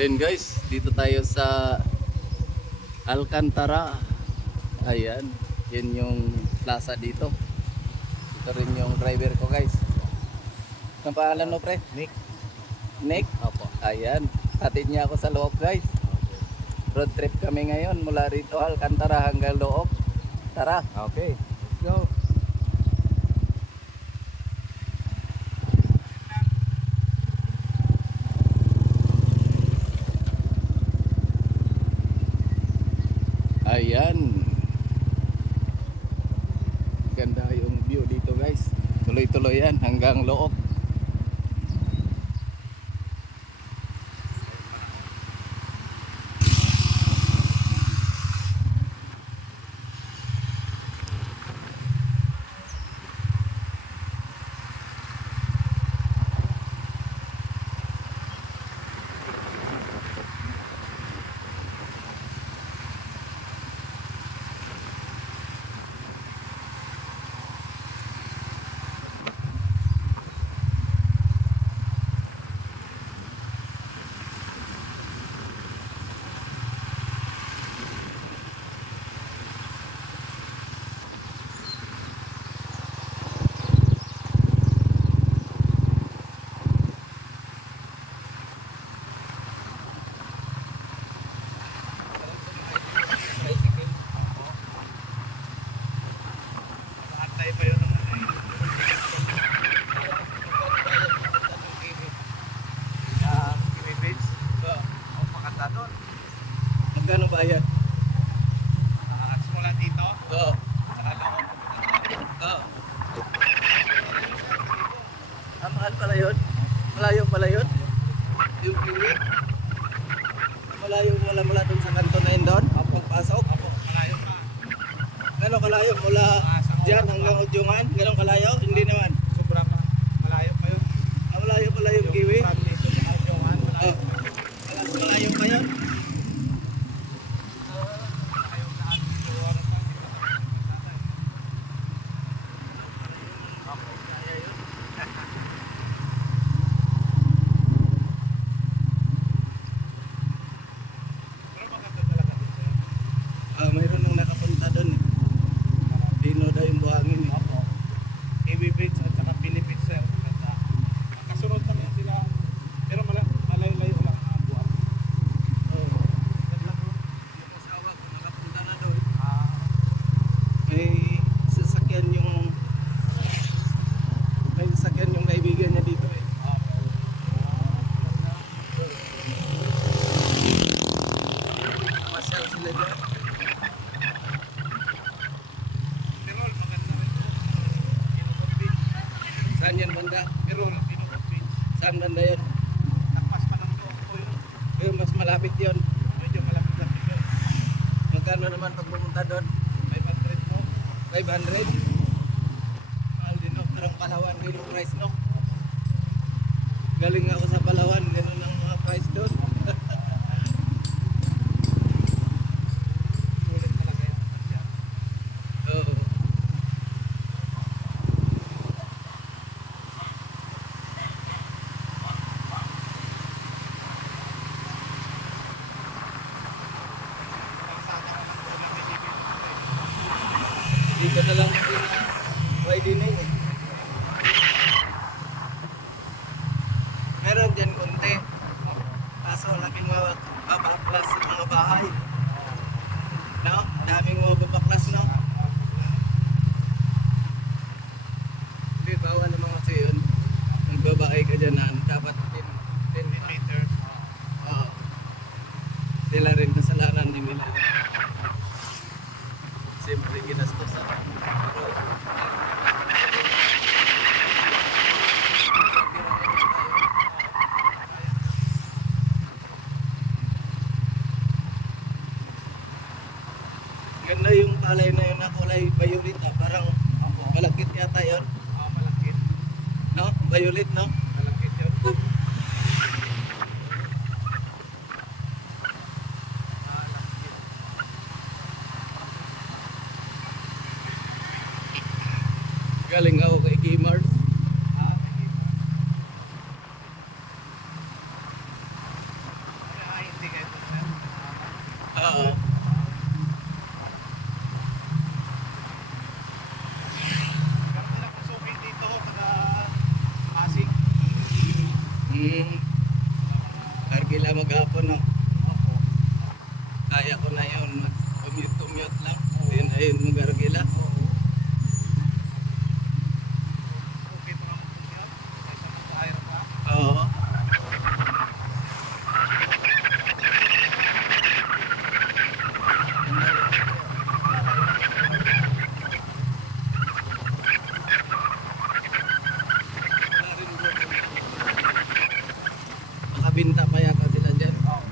Then guys, dito tayo sa Alcantara. Ayan, yan yung plaza dito. Ito rin yung driver ko guys. Ang pangalan mo pre? Nick. Nick? Opo. Ayan, hatid niya ako sa loob guys. Road trip kami ngayon mula rito Alcantara hanggang loob. Tara. Okay, let's go. Ayan. Ganda yung view dito guys. Tuloy-tuloy yan hanggang loob. Tayo pa yun ng Beach. O makanta doon. Magkano ba yan? Simula dito. Oo. Saka loob. Oo. Mahal pala yun? Malayo pala yun? Yung kiwi? Malayo mula dun sa kanto na yun doon? Pagpasok? Opo, malayo pa. Gano'ng kalayo mula dyan hanggang Udyungan? Gano'ng kalayo? Hindi naman. Sobra pa. Malayo pa yun. Malayo pala yung kiwi? From dito sa Udyungan, malayo. Malayo pa yun? Malayo na ang dito. Ano pa? Opo. Kaya yun. Pero maganda talaga dito. Mayroon nang nakapunta doon. Dino daw yung buhangin. Opo. Kiwi Beach at saka Philippines sir. Ganda. Kasunod kami sila. Pero malayo-layo lang ang buwan. Ganda doon. Yung asawa ko nakapunta na doon. Ah, May sasakyan yung kaibigan niya dito eh. Masyal sila dyan. Tirol, maganda rin ito. Pinukot Beach. Saan yan banda? Tirol, Pinukot Beach. Saan banda yun? Takpas pa ng loob ko yun. Pero mas malapit yun. Medyo malapit-lapit yun. Magkano naman pag pumunta doon? 500 mo. 500? Mahal din no? Parang Palawan din yung price no? Galing ako sa Palawan, ganun ang mga price doon. Sulit talaga yun. Oo. Dito na lang Friday na yun eh. Meron dyan konti. Kaso laking mababaklas sa mga bahay. No? Daming mababaklas no? Hindi, bawal naman kasi yun. Kung babae ka dyan na dapat 10 meter. Oo. Sila rin kasalanan din nila. Siyempre ginastos sa ganda yung palay na yun na kulay violet parang malakit yata yun. Malakit. No? Violet no? Malakit yun. Galing ako kay Kmart. Oo. Meron din akong suki dito, taga Pasig. Argila maghapon, no? Opo. Kaya ko na yun. Commute lang. Then, ayun, mag-argila. Okay pa lang po yan. Kaysa mag-air pa. Oo. Wala rin po. Makabinta pa yata sila dyan. Oo.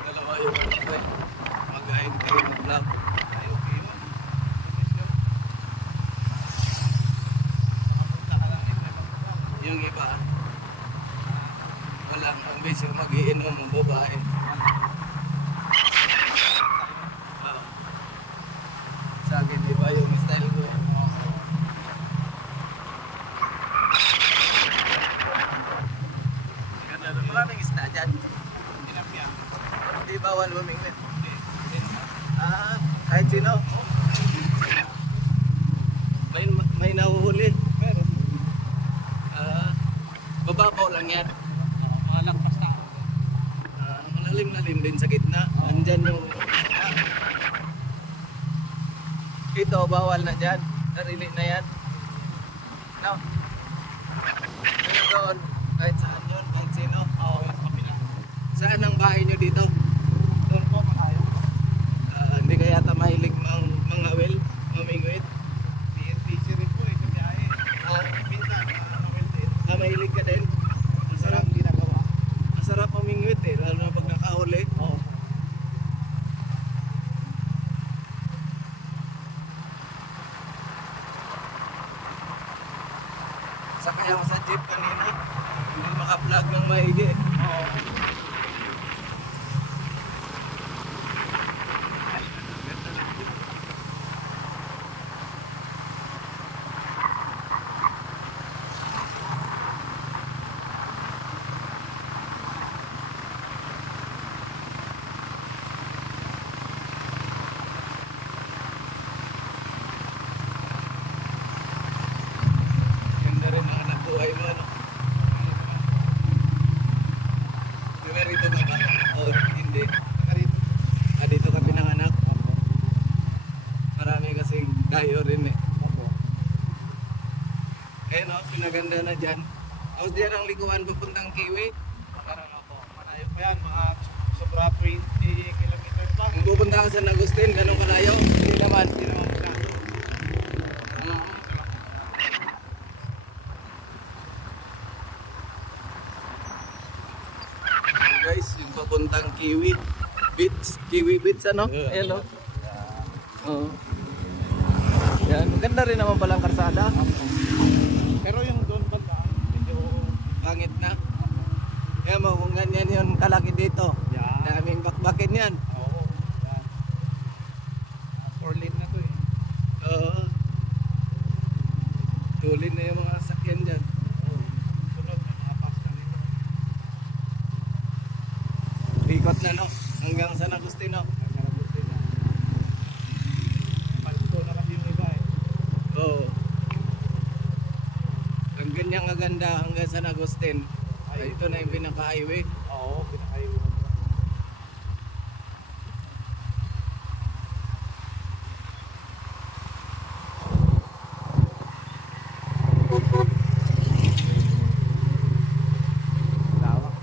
Dalawa yung ano ko eh. Mag-ahin kayo mag-vlog. Ay, okay yun. Business yun. Makapunta ka lang yun. Yung iba, walang ambisyon mag-iinom ng babae. Oo. Sa akin, iba yung style ko. Ganda rin. Maraming isda dyan. Tilapia. Hindi bawal mamingwit. Kahit sino. May nahuhuli. Meron. Bababaw lang yan. Mga lagpas na. Malalim-lalim din sa gitna. Andyan yung... Ito, bawal na dyan. Sarili na yan. No? Pero doon, kahit saan yun, kahit sino. Oo, yung kapila. Saan ang bahay nyo dito? Doon po, makayo. Hindi ka yata mahilig mangawil, mamingwit. PNPC rin po eh, kabiyahe. Minsan, nawel din. Mahilig ka din. Masarap ginagawa. Masarap mamingwit eh, lalo na pag nakahuli. Oo. Sakay ako sa jeep kanina. Hindi maka-vlog ng maigi. Oo. Ganda rin ang anak buhay mo, ano? Di ba rito ka ba? O hindi? Saka rito. Dito ka pinanganak? Marami kasing dayo rin eh. Opo. Eh no, pinaganda na dyan. Tapos dyan ang likuan papuntang Kiwi. Parang ako, malayo pa yan, mga sobra 20 kilometers pa. Kung pupunta ka sa San Agustin, ganun kalayo? Hindi naman. Hindi naman masyado. Guys, yung papuntang Kiwi Beach. Kiwi Beach ano? Ayan o. Oo. Yan, maganda rin naman palang karsada. Pero yung doon ba medyo... Pangit na. Kaya mo, kung ganyan yun kalaki dito. Yan. Daming bakbakin yan. Oo. Yan. 4 lane na to eh. Oo. Tulin na yung mga sakyan dyan. Oo. Sunod na mga pass na nito. Ikot na no, hanggang San Agustin no. Palito na kasi yung iba eh. Oo. Ang ganyang kaganda hanggang San Agustin. Ay, ito na yung pinaka-highway. Oo, pinakayo. Lawak.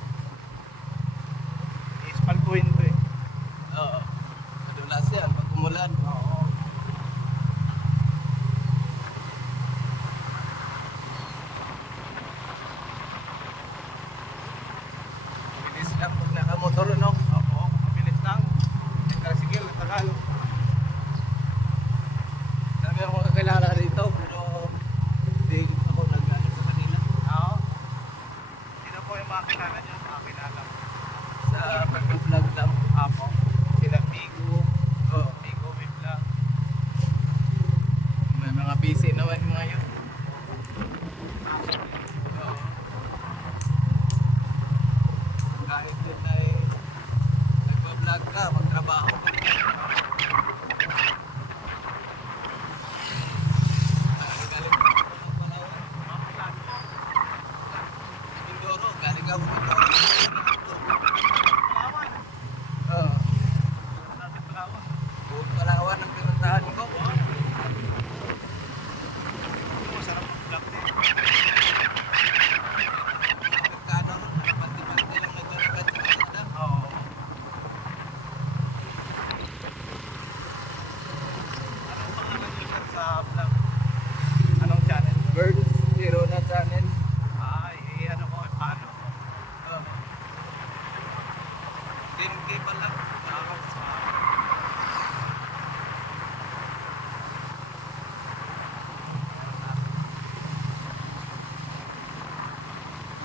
Ispaltuhin to eh. Oo. Madulas yan pag umulan. Oo. Bilis lang pag nakamotor no. Oo, mabilis lang. Yung tricycle na Tagalog. Dami akong kakilala rito pero hindi ako nag-ano sa kanila. Oo. Sino po yung mga kilala niyo? Mga kilala. Pag-vlog lang. Apo. Sila Bigo. Oo. Bigo may vlog. May mga busy naman mga yun. Oo. Kahit din ay nagpa-vlog ka, magtrabaho ka. Ang galing mo ng Palawan. Mindoro, galing ako Mindoro. Palawan. Oo. Natin Palawan. Buong Palawan ang pinuntahan ko. Masarap ang vlog din. Nagkano, panti-panti lang naglalakad sa kanila. Oo. Anong pangalan niyo sir sa vlog? Anong channel? Birds, Hero na channel. Ay, ano ko, paano ko? Oo. 10K pa lang.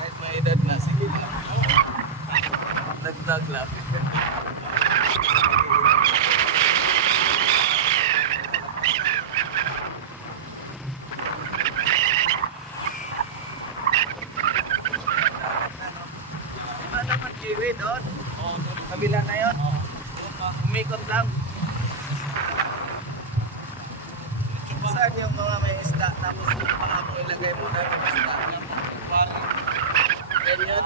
Kahit may edad na, sige lang. Nagdag lang. Iba naman kiwi doon. Oo, sorry. Kabila na yun. Oo. Umikot lang. Saan yung mga may isda? Tapos yung mga mo ilagay mo na yung isda. Ganyan.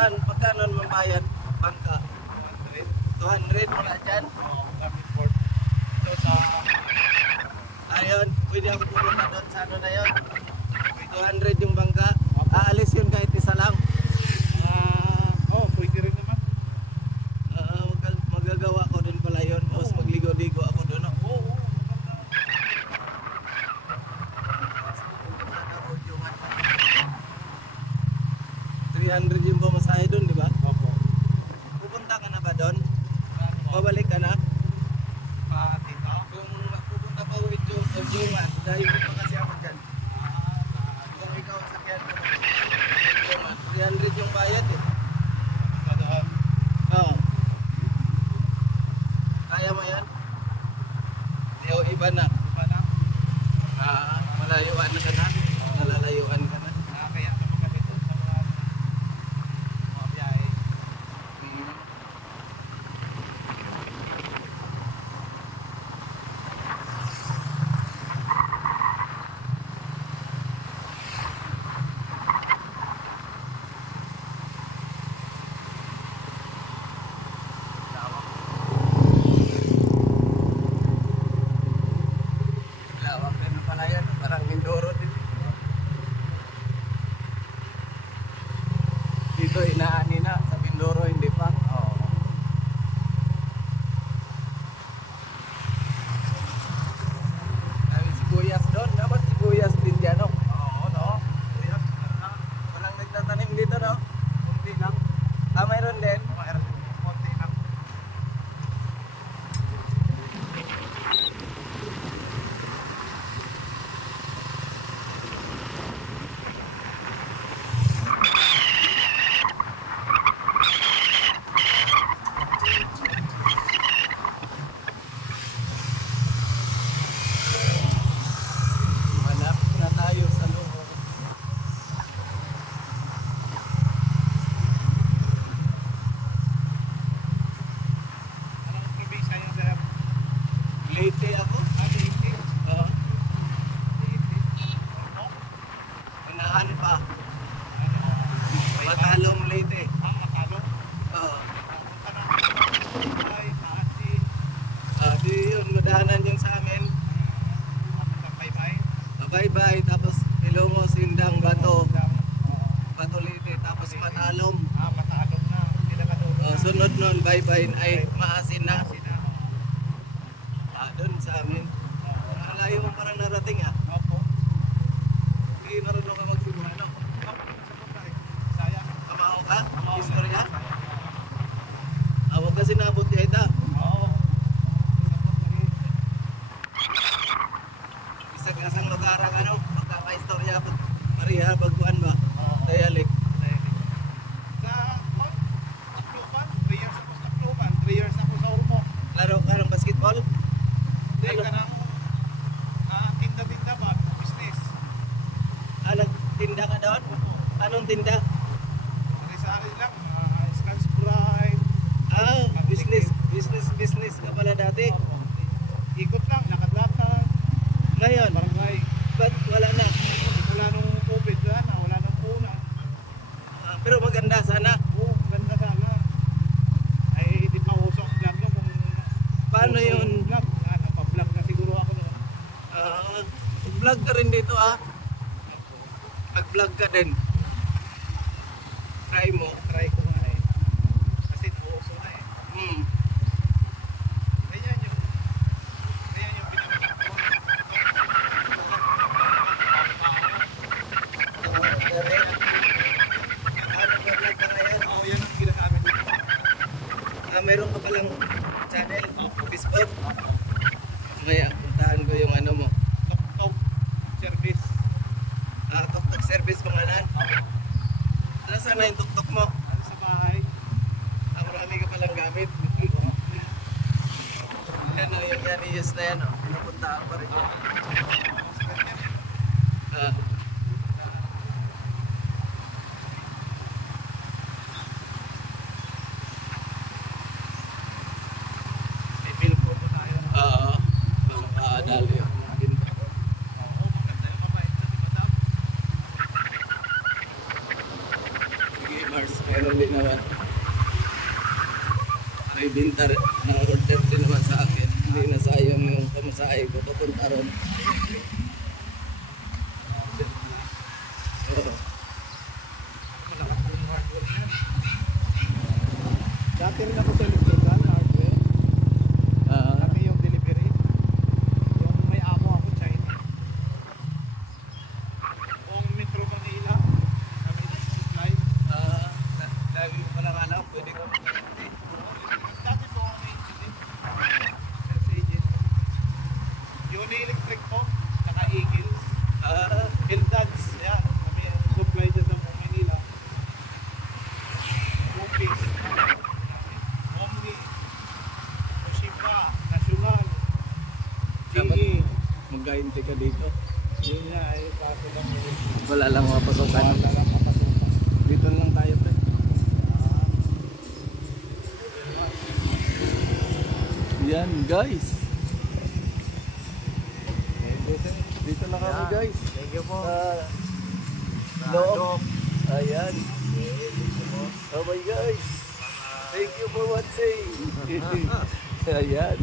Pagkano mabayad? Bangka? 200 mula dyan. Ayun, pwede ako pumunta doon sa ano na yun. 200 yung bangka. Aalis yun kahit isa lang. Pwede rin naman. Magagawa ko din pala yun. Tapos magligo-ligo ako doon. Oo. 300 yung pamasahe doon, di ba? Opo. Pupunta ka na ba doon? Pabalik ka na? Tita. Kung pupunta pa with Jungan, dahil ko pa kasi ako dyan. Kung ikaw ang sakyan ko, Jungan, 300 yung bayad eh. Dadaan. Oo. Kaya mo yan? O iba na. Diba na? Malayuan na ka na. Nalalayuan ka na. Kaya naman kami doon sa mga biyahe. Mm. Lawak din na pala yan. Parang Mindoro din. Dito inaani na. Sa Mindoro hindi pa. Oo. Dami sibuyas doon. Dapat sibuyas din dyan, no? Oo, no? Kuya, na. Walang nagtatanim dito, no? Kunti lang. Mayroon din. Mayroon din. Kunti lang. Manap na tayo sa loob. Anong probinsya yung sir? Late ako. Leyte. Oo. Leyte. Ano? Unahan pa. Ano? Matalong Leyte. Matalong. Oo. Punta na. Ay, Taati. Di yun, madahanan yung sa amin. Bye-bye. Bye-bye. Tapos Ilonggo, Sindang, Bato. Bato Leyte. Tapos Matalong. Matalong na. Pinakatulong na. Sunod nun, bye-bye ay Maasin na. Sina. Doon sa amin. Malayo mo parang narating ah. Opo. Hindi marunong ka magsimula. Sayang. Kamao ka? Istorya? Huwag kasi nabot niya ita. Oo. Isang lugar ang ano, magkaka-istorya. Mariha, bagkuhan ba? Dayalik. Tinda ka doon? Anong tinda? Sari-sari lang. Scotch Brite. Business ka pala dati. Ikot lang, lakad-lakad. Ngayon, Barangay. ba't wala na? Wala nung COVID na, wala nang puna. Pero maganda sana. Oo, ganda sana. Ay, di pa uso ang vlog nyo kung... Paano uso yun? yung vlog. Napablog na siguro ako noon. Vlog ka rin dito Mag-vlog ka din. Try mo. Try ko nga eh. Kasi uso na eh. Ayan yung pinag-vlog ko. Mag-vlog ka ngayon. Oo, yan ang ginagamit ko. Meron ka palang channel, Facebook. Kaya puntahan ko yung ano mo. Tok-tok service. Tok-tok service pangalan. Nasaan na yung tok-tok mo? Ano sa bahay? Marami ka palang gamit. Yan yung Yaniyos na yan. Pinupuntaan pa rin yan. May bill po po tayo. Makakadali yun. Oo, maganda yung mabait na si Madam. Sige, Mars, meron din naman. May bintar, na-order din naman sa akin. Hindi na sayang yung pamasahe ko papunta ron. Oo. Malakas po yung hardware niya. Dati rin ako sa electrical hardware. Dati yung delivery. Yung may amo ako, China. Kung Metro Manila, kami supply. Lagi ko palang alam, pwede ko. Dati po ako may agent. Sales agent. Yun electric po, saka Eagles. Hildans, yan. Kami ang supply dyan sa Manila. Bukis. Omni. Toshiba. National. Dapat GE. magkainte ka dito. Yun nga ay kaso lang. Wala lang mapasukan. Wala lang mapasukan. Dito lang tayo, pre. Yan, guys. Dito na kami, guys. Thank you po. Loob. Ayan. Bye, guys. Thank you for watching. Ayan.